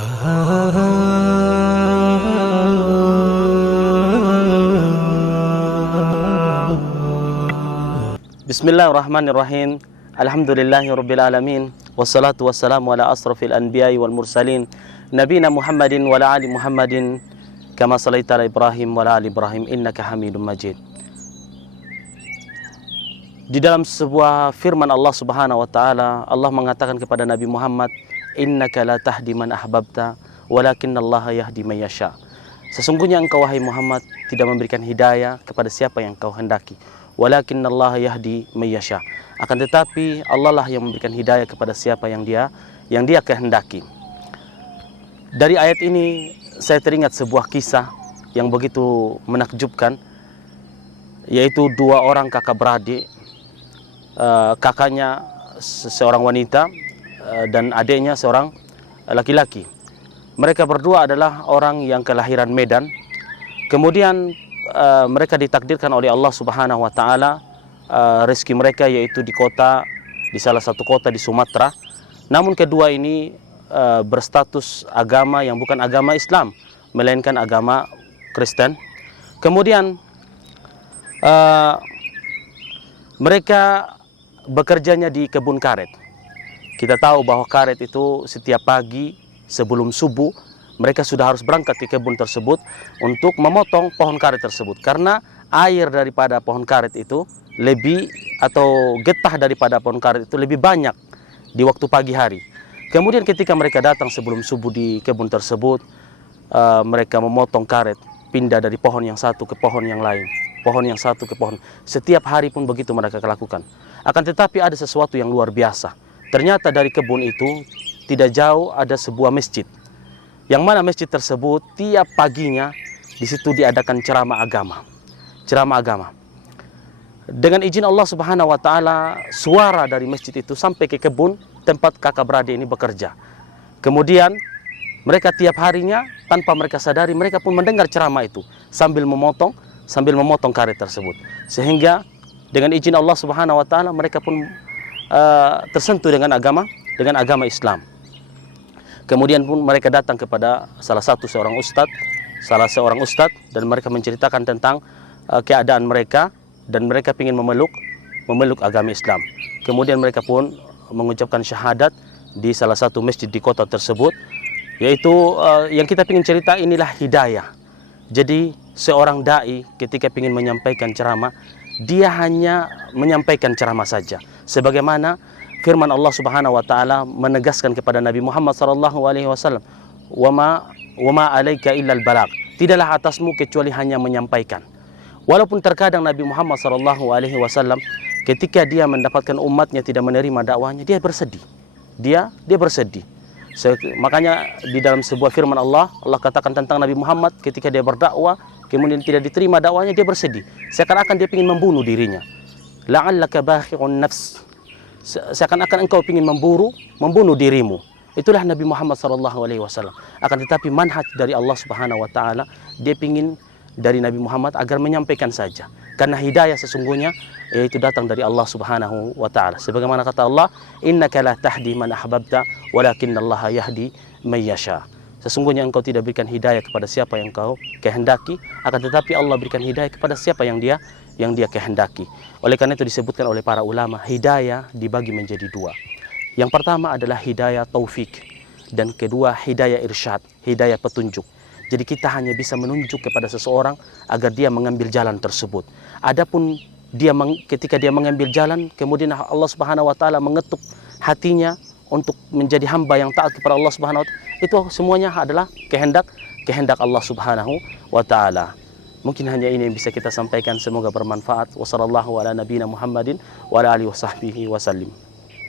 Bismillahirrahmanirrahim. Alhamdulillahirabbil alamin. Wassalatu wassalamu ala asrafil anbiya'i wal mursalin nabiyina Muhammadin wa ala ali Muhammadin kama sallaita ala Ibrahim wa ala ali Ibrahim innaka Hamidum Majid. Di dalam sebuah firman Allah Subhanahu wa taala, Allah mengatakan kepada Nabi Muhammad, "Innaka la tahdi man ahbabta, walakinallaha yahdi man yasha." Sesungguhnya engkau wahai Muhammad tidak memberikan hidayah kepada siapa yang engkau hendaki, walakinallaha yahdi man yasha. Akan tetapi Allah lah yang memberikan hidayah kepada siapa yang dia kehendaki. Dari ayat ini saya teringat sebuah kisah yang begitu menakjubkan, yaitu dua orang kakak beradik. Kakaknya seorang wanita dan adiknya seorang laki-laki. Mereka berdua adalah orang yang kelahiran Medan. Kemudian mereka ditakdirkan oleh Allah Subhanahu wa taala rezeki mereka yaitu di salah satu kota di Sumatera. Namun kedua ini berstatus agama yang bukan agama Islam, melainkan agama Kristen. Kemudian mereka bekerjanya di kebun karet. Kita tahu bahwa karet itu setiap pagi sebelum subuh mereka sudah harus berangkat ke kebun tersebut untuk memotong pohon karet tersebut, karena air daripada pohon karet itu lebih, atau getah daripada pohon karet itu lebih banyak di waktu pagi hari. Kemudian ketika mereka datang sebelum subuh di kebun tersebut, mereka memotong karet, pindah dari pohon yang satu ke pohon yang lain, pohon yang satu ke pohon. Setiap hari pun begitu mereka lakukan. Akan tetapi ada sesuatu yang luar biasa. Ternyata dari kebun itu tidak jauh ada sebuah masjid, yang mana masjid tersebut tiap paginya di situ diadakan ceramah agama. Ceramah agama. Dengan izin Allah Subhanahu wa taala, suara dari masjid itu sampai ke kebun tempat kakak beradik ini bekerja. Kemudian mereka tiap harinya tanpa mereka sadari mereka pun mendengar ceramah itu sambil memotong karet tersebut. Sehingga dengan izin Allah Subhanahu wa taala mereka pun tersentuh dengan agama Islam. Kemudian pun mereka datang kepada salah seorang ustadz dan mereka menceritakan tentang keadaan mereka dan mereka ingin memeluk agama Islam. Kemudian mereka pun mengucapkan syahadat di salah satu masjid di kota tersebut, yaitu yang kita ingin cerita inilah hidayah. Jadi seorang dai ketika ingin menyampaikan ceramah, dia hanya menyampaikan ceramah saja, sebagaimana firman Allah Subhanahu wa taala menegaskan kepada Nabi Muhammad sallallahu alaihi wasallam, "Wa ma 'alaika illal balagh." Tidaklah atasmu kecuali hanya menyampaikan. Walaupun terkadang Nabi Muhammad sallallahu alaihi wasallam ketika dia mendapatkan umatnya tidak menerima dakwahnya, dia bersedih. Dia bersedih. Makanya di dalam sebuah firman Allah katakan tentang Nabi Muhammad ketika dia berdakwah kemudian tidak diterima dakwahnya, dia bersedih. Seakan-akan dia ingin membunuh dirinya. La'allaka bakhi'un nafs. Seakan-akan engkau ingin membunuh dirimu. Itulah Nabi Muhammad SAW. Akan tetapi manhaj dari Allah Subhanahu wa taala, dia ingin dari Nabi Muhammad agar menyampaikan saja. Karena hidayah sesungguhnya yaitu datang dari Allah Subhanahu wa taala. Sebagaimana kata Allah, "Innaka la tahdi man ahbabta, walakinallaha yahdi man yasha." Sesungguhnya engkau tidak berikan hidayah kepada siapa yang engkau kehendaki, akan tetapi Allah berikan hidayah kepada siapa yang dia kehendaki. Oleh karena itu disebutkan oleh para ulama, hidayah dibagi menjadi dua. Yang pertama adalah hidayah taufik, dan kedua hidayah irsyad, hidayah petunjuk. Jadi kita hanya bisa menunjuk kepada seseorang agar dia mengambil jalan tersebut. Adapun ketika dia mengambil jalan, kemudian Allah Subhanahu wa taala mengetuk hatinya untuk menjadi hamba yang taat kepada Allah Subhanahu wa taala, itu semuanya adalah kehendak Allah Subhanahu wa taala. Mungkin hanya ini yang bisa kita sampaikan, semoga bermanfaat. Wassallallahu ala nabiyina Muhammadin wa ala alihi wasahbihi wasallim.